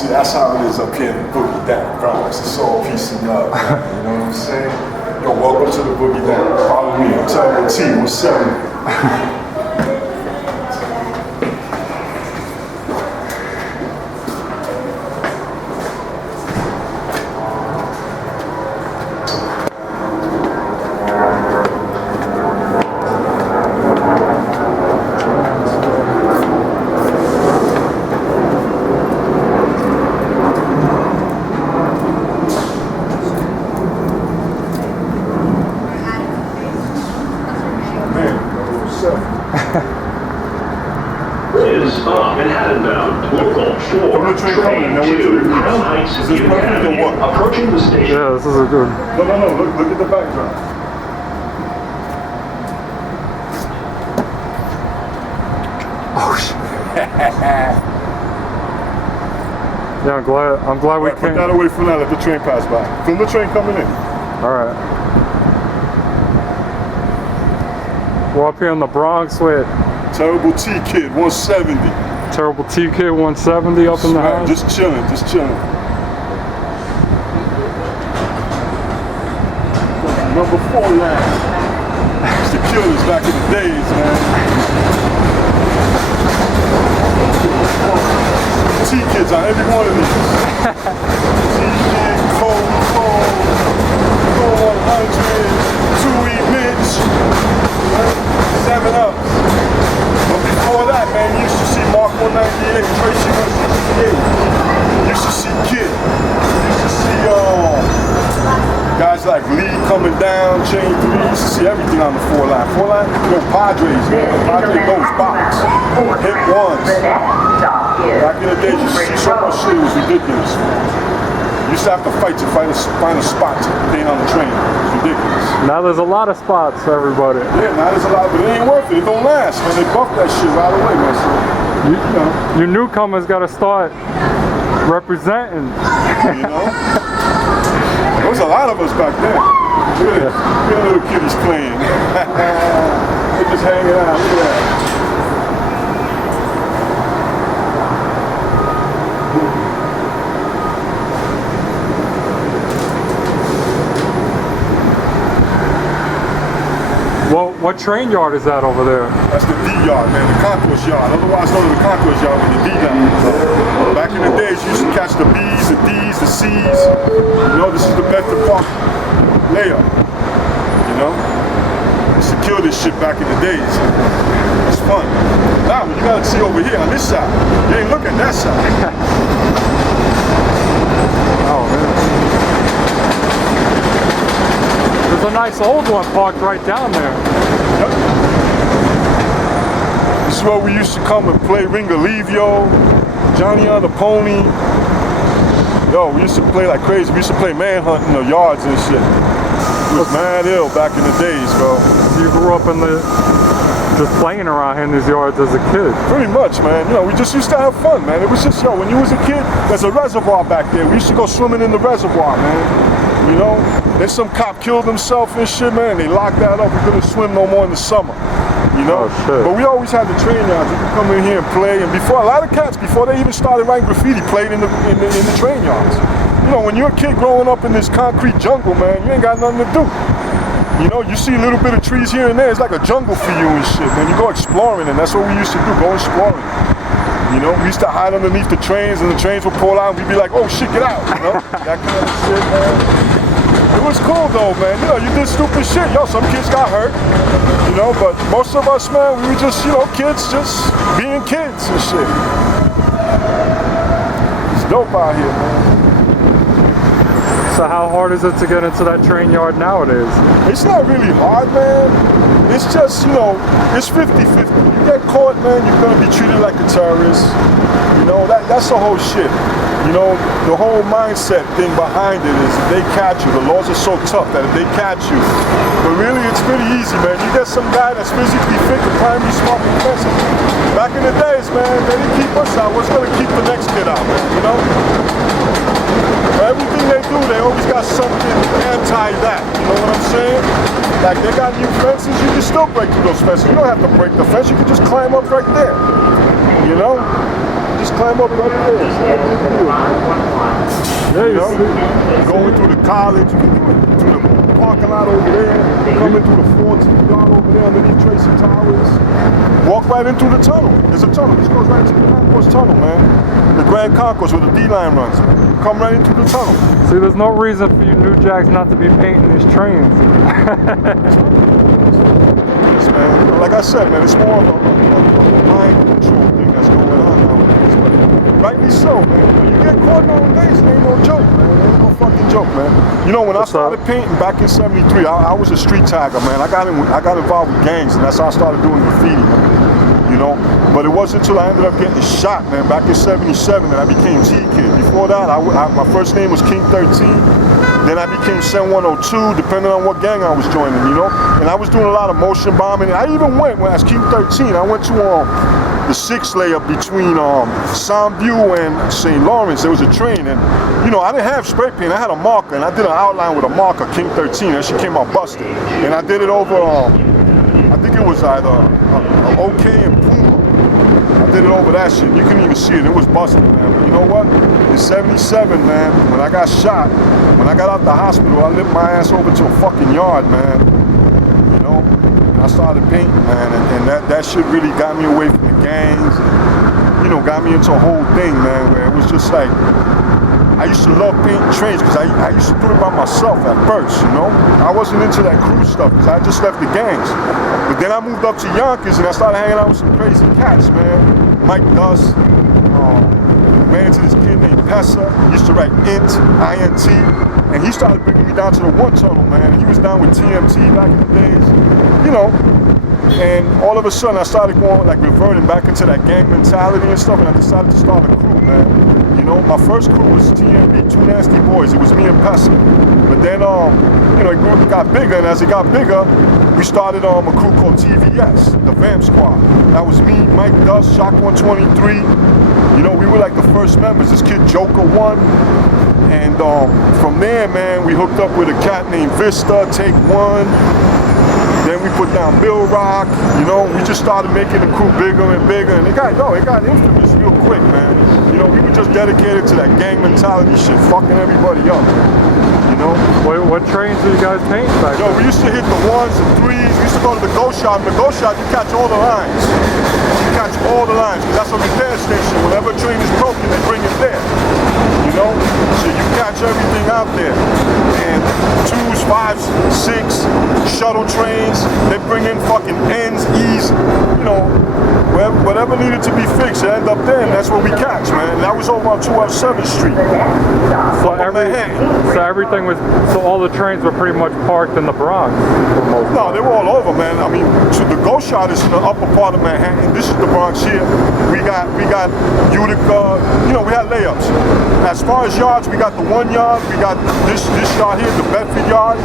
See, that's how it is up here in the Boogie Down Bronx. It's all peace and love, man. You know what I'm saying? Yo, welcome to the Boogie Down. Follow me. I'm telling the team, what's up? Manhattan bound, local 4, train to Crown Heights, Union Avenue, approaching the station. Yeah, this is a good. No, look at the backdrop. Oh shit. Yeah, I'm glad we came. Put that away for now, let the train pass by. Film the train coming in. Alright. We're up here in the Bronx with Terrible T Kid 170. Terrible T Kid 170 up in the house. Just chilling. Number 4 line. Used to kill us back in the days, man. T-Kids on every one of these. T-Kid, Cold, 100, 2E Mitch, 7 Ups. But before that, man, you used to see Mark 198, Tracy 168. You used to see Kid. You used to see guys like Lee coming down, Chain 3. You used to see everything on the 4 line. 4 line, Padres, man. Padre goes box. Hit ones. Back in the day, you used to see so much shit, it was ridiculous. You used to have to fight to find a spot to stay on the train. It's ridiculous. Now there's a lot of spots for everybody. Yeah, now there's a lot, but it ain't worth it. It don't last, man. They buff that shit right away, man. So, you know. Your newcomers got to start representing. You know? There was a lot of us back then. Look at this. Little kiddies playing. They're just hanging out. Look at that. Well, what train yard is that over there? That's the D yard, man, the concourse yard. Otherwise known as the concourse yard with the D down. Back in the days, you used to catch the B's, the D's, the C's. You know, this is the Bedford Park layup. You know? We used to kill this shit back in the days. It's fun. Now, you gotta see over here on this side. You ain't look at that side. Oh, man. There's a nice old one parked right down there. Yep. This is where we used to come and play Ringalivio, Johnny on the Pony. Yo, we used to play like crazy. We used to play manhunt in the yards and shit. It was mad ill back in the days, bro. You grew up in just playing around here in these yards as a kid. Pretty much, man. You know, we just used to have fun, man. It was just, yo, when you was a kid, there's a reservoir back there. We used to go swimming in the reservoir, man. You know, then some cop killed himself and shit, man. They locked that up. We couldn't swim no more in the summer. You know? Oh, shit. But we always had the train yards. You could come in here and play. And before, a lot of cats, before they even started writing graffiti, played in the train yards. You know, when you're a kid growing up in this concrete jungle, man, you ain't got nothing to do. You know, you see a little bit of trees here and there. It's like a jungle for you and shit, man. You go exploring, and that's what we used to do, go exploring. You know, we used to hide underneath the trains, and the trains would pull out, and we'd be like, oh shit, get out, you know? That kind of shit, man. It was cool though, man. You know, you did stupid shit. Yo, some kids got hurt, you know, but most of us, man, we were just, you know, kids just being kids and shit. It's dope out here, man. So how hard is it to get into that train yard nowadays? It's not really hard, man. It's just, you know, it's 50-50. You get caught, man, you're gonna be treated like a terrorist. You know, that's the whole shit. You know, the whole mindset thing behind it is if they catch you, the laws are so tough that if they catch you, but really it's pretty easy, man. You get some guy that's physically fit, the crime be smart and defensive. Back in the days, man, they didn't keep us out. What's gonna keep the next kid out, man, you know? Everything they do, they always got something anti that, you know what I'm saying? Like they got new fences, you can still break through those fences. You don't have to break the fence, you can just climb up right there, you know? Just climb up right there. You know? Going through the college, you can do it through the parking lot over there, coming through the 14th yard over there underneath Tracy Towers. Walk right into the tunnel. There's a tunnel. This goes right into the Concourse Tunnel, man. The Grand Concourse where the D-line runs. Come right into the tunnel. See, there's no reason for you New Jacks not to be painting these trains. Man. Like I said, man, it's more of a mind control thing that's going on nowadays. But rightly so, man. When you get caught nowadays, it ain't no joke, man. It ain't no fucking joke, man. You know, when I started painting back in '73, I was a street tagger, man. I got involved with gangs, and that's how I started doing graffiti, man. You know, but it wasn't until I ended up getting shot, man, back in '77 that I became T-Kid. Before that, my first name was King 13. Then I became Sen 102, depending on what gang I was joining, you know? And I was doing a lot of motion bombing. And I even went, when I was King 13, I went to the 6 layer between Soundview and St. Lawrence. There was a train, and, you know, I didn't have spray paint. I had a marker, and I did an outline with a marker, King 13, and she came out busted. And I did it over, I think it was either OK and Puma. I did it over that shit. You couldn't even see it. It was busted, man. But you know what? In '77, man, when I got shot, when I got out the hospital, I lifted my ass over to a fucking yard, man. You know? And I started painting, man. And that shit really got me away from the gangs. And, you know, got me into a whole thing, man, where it was just like, I used to love painting trains because I used to do it by myself at first, you know? I wasn't into that crew stuff because I just left the gangs. But then I moved up to Yonkers and I started hanging out with some crazy cats, man. Mike Dust, ran into this kid named Pessa. He used to write INT, and he started bringing me down to the 1 tunnel, man. He was down with TMT back in the days, you know. And all of a sudden I started going, like, reverting back into that gang mentality and stuff, and I decided to start a crew, man. You know, my first crew was TMB, Two Nasty Boys. It was me and Pessa. But then, you know, it got bigger, and as it got bigger, we started a crew called TVS, the Vamp Squad. That was me, Mike Dust, Shock 123. You know, we were like the first members. This kid Joker 1. And from there, man, we hooked up with a cat named Vista, Take 1. Then we put down Bill Rock. You know, we just started making the crew bigger and bigger. And it got infamous real quick, man. You know, we were just dedicated to that gang mentality shit, fucking everybody up. You know? What trains did you guys paint back then? Yo, we used to hit the 1s and 3s. We used to go to the Go Shop. In the Go Shop, you catch all the lines. You catch all the lines, because that's a repair station. Whenever a train is broken, they bring it there. You know? So you catch everything out there. And 2s, 5s, 6, shuttle trains. They bring in fucking N's, E's, you know, whatever needed to be fixed, it ended up there, and that's what we catch, man. And that was over on 207th Street. So everything was, so all the trains were pretty much parked in the Bronx for most part. No, they were all over, man. I mean, so the Go Shot is in the upper part of Manhattan. This is the Bronx here. We got Utica. You know, we had layups. As far as yards, we got the 1 yard. We got this yard here, the Bedford yard.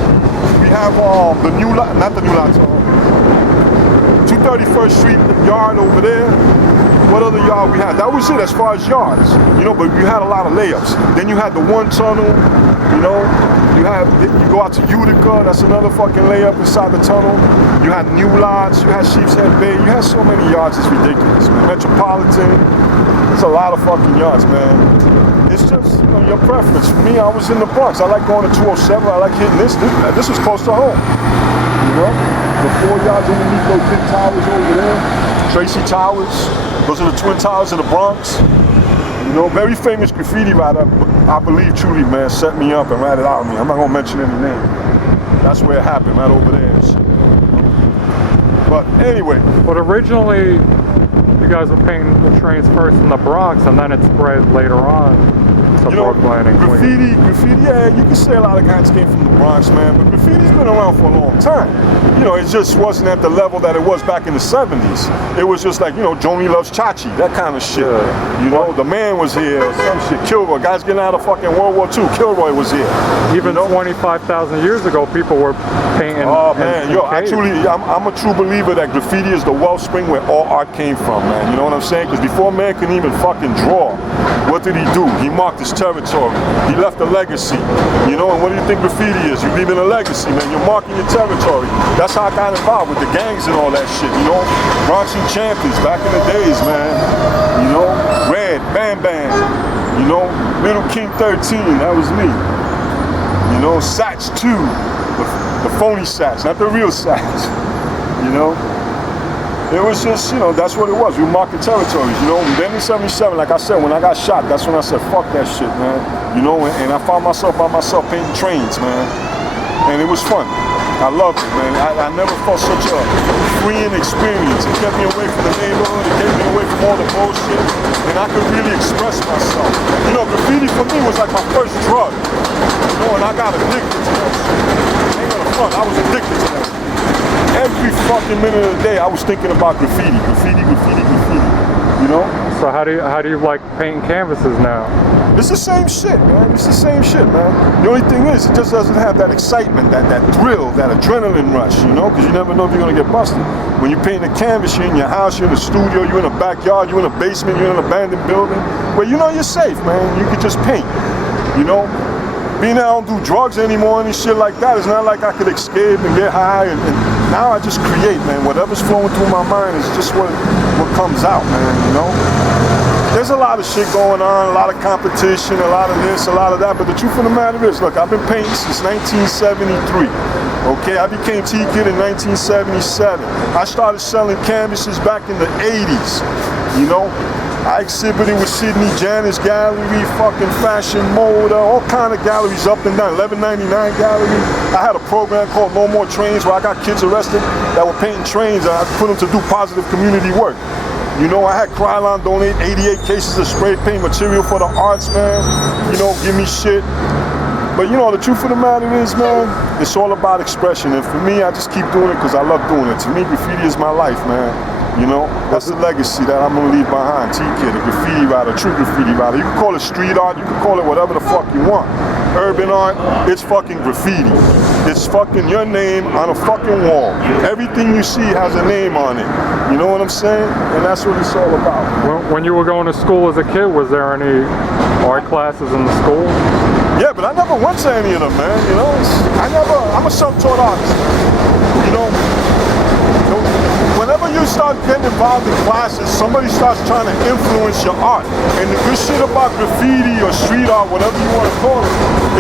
We have the new lot, not the new lot, 231st Street yard over there. What other yard we had? That was it as far as yards, you know, but you had a lot of layups. Then you had the 1 tunnel, you know, you go out to Utica, that's another fucking layup inside the tunnel. You had New Lots, you had Sheepshead Bay, you had so many yards, it's ridiculous, man. Metropolitan, it's a lot of fucking yards, man. It's just, you know, your preference. For me, I was in the Bronx. I like going to 207, I like hitting this. This was close to home, you know? The 4 yards underneath those big towers over there, Tracy Towers. Those are the Twin Towers in the Bronx. You know, very famous graffiti writer, I believe truly, man, set me up and ratted out on me. I'm not gonna mention any name. That's where it happened, right over there and shit. But anyway. But originally, you guys were painting the trains first in the Bronx, and then it spread later on to Brooklyn and Queens. Graffiti, yeah, you can say a lot of guys came from the Bronx, man, but graffiti's been around for a long time. You know, it just wasn't at the level that it was back in the 70s. It was just like, you know, Joni Loves Chachi, that kind of shit. Yeah. You know, The Man was here, some shit. Kilroy, guys getting out of fucking World War II, Kilroy was here. Even 25,000 years ago, people were painting. Oh man, yo, I'm a true believer that graffiti is the wellspring where all art came from, man. You know what I'm saying? Because before man could even fucking draw, what did he do? He marked his territory. He left a legacy. You know, and what do you think graffiti is? You're leaving a legacy, man. You're marking your territory. That's how I got involved with the gangs and all that shit, you know? Bronx and Champions back in the days, man. You know? Red, Bam Bam Bam, you know, Little King 13, that was me. You know, Satch 2, the phony Satch, not the real Satch, you know. It was just, you know, that's what it was. We were marking territories, you know. And then in 77, like I said, when I got shot, that's when I said, fuck that shit, man. You know, and I found myself by myself painting trains, man. And it was fun. I loved it, man. I never felt such a freeing experience. It kept me away from the neighborhood. It kept me away from all the bullshit. And I could really express myself. You know, graffiti for me was like my first drug. You know, and I got addicted to that shit. Ain't gonna front, I was addicted to that. Every fucking minute of the day, I was thinking about graffiti, graffiti, graffiti, graffiti. You know? So how do you like painting canvases now? It's the same shit, man. It's the same shit, man. The only thing is, it just doesn't have that excitement, that thrill, that adrenaline rush, you know? Because you never know if you're gonna get busted. When you're painting a canvas, you're in your house, you're in a studio, you're in a backyard, you're in a basement, you're in an abandoned building, where you know you're safe, man. You can just paint, you know? Being that I don't do drugs anymore and shit like that, it's not like I could escape and get high. And now I just create, man. Whatever's flowing through my mind is just what comes out, man, you know? There's a lot of shit going on, a lot of competition, a lot of this, a lot of that, but the truth of the matter is, look, I've been painting since 1973, okay? I became T-Kid in 1977. I started selling canvases back in the 80s, you know? I exhibited with Sydney Janice Gallery, fucking Fashion Moda, all kind of galleries up and down, 1199 Gallery. I had a program called No More Trains where I got kids arrested that were painting trains and I put them to do positive community work. You know, I had Krylon donate 88 cases of spray paint material for the arts, man. You know, give me shit. But you know, the truth of the matter is, man, it's all about expression. And for me, I just keep doing it because I love doing it. To me, graffiti is my life, man. You know, that's the legacy that I'm gonna leave behind. T-Kid, a graffiti writer, true graffiti writer. You can call it street art, you can call it whatever the fuck you want. Urban art, it's fucking graffiti. It's fucking your name on a fucking wall. Everything you see has a name on it. You know what I'm saying? And that's what it's all about. When you were going to school as a kid, was there any art classes in the school? Yeah, but I never went to any of them, man. You know, I'm a self-taught artist. You know, whenever you start getting involved in classes, somebody starts trying to influence your art. And the good shit about graffiti or street art, whatever you want to call it,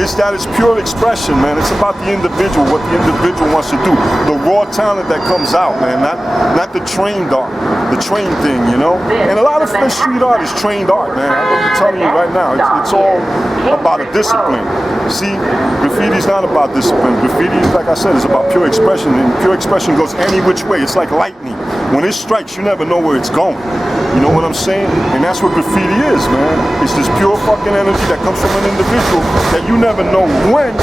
is that it's pure expression, man. It's about the individual, what the individual wants to do. The raw talent that comes out, man, not the trained art, the trained thing, you know? And a lot of street art is trained art, man. I'm telling you right now, it's all about a discipline. See, graffiti is not about discipline. Graffiti, like I said, is about pure expression, and pure expression goes any which way. It's like lightning. When it strikes, you never know where it's going. You know what I'm saying? And that's what graffiti is, man. It's this pure fucking energy that comes from an individual that you never know when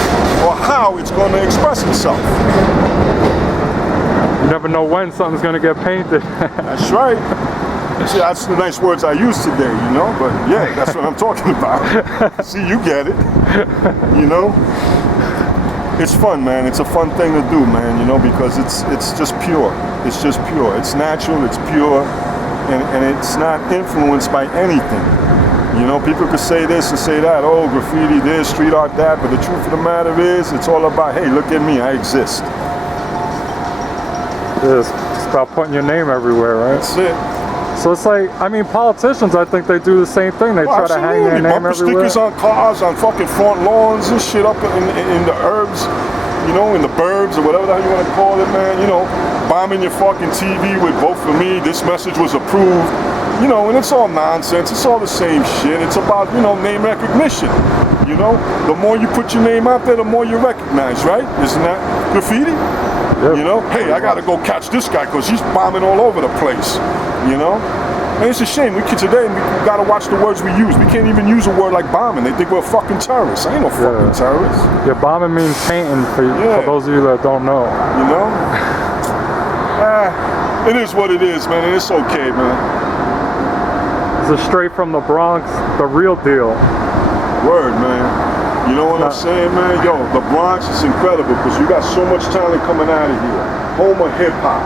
or how it's going to express itself. You never know when something's going to get painted. That's right. See, that's the nice words I used today, you know? But yeah, that's what I'm talking about. See, you get it. You know? It's fun, man. It's a fun thing to do, man, you know, because it's just pure. It's just pure. It's natural, it's pure, and it's not influenced by anything. You know, people could say this and say that, oh, graffiti this, street art that, but the truth of the matter is, it's all about, hey, look at me, I exist. It's about putting your name everywhere, right? That's it. So it's like, I mean, politicians, I think they do the same thing. They try to hang their name Bumper everywhere. stickers on cars, on fucking front lawns and shit up in the herbs, you know, in the burbs or whatever the hell you want to call it, man. You know, bombing your fucking TV with vote for me, this message was approved. You know, and it's all nonsense. It's all the same shit. It's about, you know, name recognition. You know, the more you put your name out there, the more you recognize, right? Isn't that graffiti? Yep. You know, hey, I gotta go catch this guy because he's bombing all over the place. You know? And it's a shame. We today we gotta watch the words we use. We can't even use a word like bombing. They think we're fucking terrorists. I ain't no fucking terrorist. Yeah, bombing means painting for those of you that don't know. You know? It is what it is, man, and it's okay, man. This is straight from the Bronx, the real deal. Word, man. You know what I'm saying, man? Yo, the Bronx is incredible because you got so much talent coming out of here. Home of hip-hop.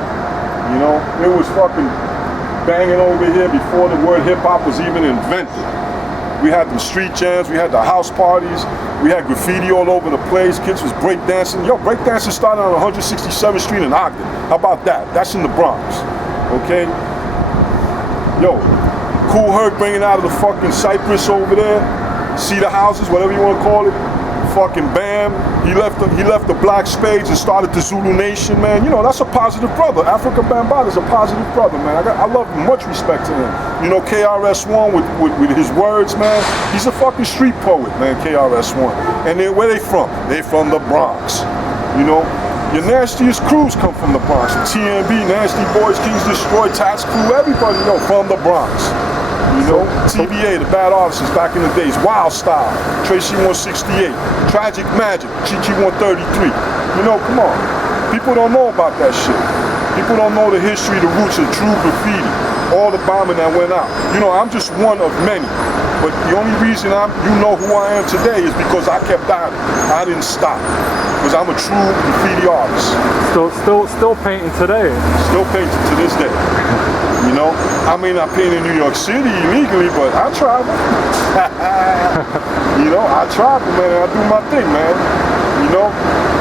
You know? It was fucking banging over here before the word hip-hop was even invented. We had the street jams, we had the house parties, we had graffiti all over the place, kids was breakdancing. Yo, breakdancing started on 167th Street in Ogden. How about that? That's in the Bronx, okay? Yo, Cool Herc bringing out of the fucking Cypress over there. See the houses, whatever you want to call it. Fucking Bam. He left the Black Spades and started the Zulu Nation, man. You know, that's a positive brother. Africa Bambaataa is a positive brother, man. I love much respect to him. You know, KRS-One with his words, man. He's a fucking street poet, man, KRS-One. And where they from? They from the Bronx. You know? Your nastiest crews come from the Bronx. TMB, Nasty Boys, Kings Destroy, Tax Crew, everybody, you know, from the Bronx. You know, TBA, the Bad Artists back in the days, Wild Style, Tracy 168, Tragic Magic, Chichi 133. You know, come on. People don't know about that shit. People don't know the history, the roots of true graffiti, all the bombing that went out. You know, I'm just one of many. But the only reason you know who I am today is because I kept at it. I didn't stop. Because I'm a true graffiti artist. Still painting today. Still painting to this day. You know, I may not paint in New York City illegally, but I travel. You know, I travel, man, and I do my thing, man. You know?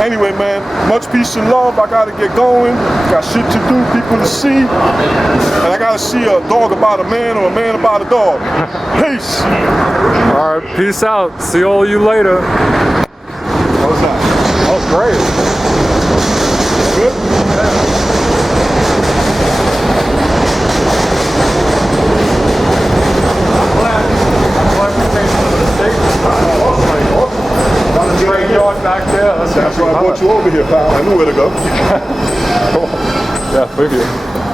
Anyway, man, much peace and love. I gotta get going. Got shit to do, people to see. And I gotta see a dog about a man or a man about a dog. Peace. All right, peace out. See all of you later. How was that? That was great. Good? Yeah. Back there. That's why I brought you over here, pal. I knew where to go. Yeah, thank you.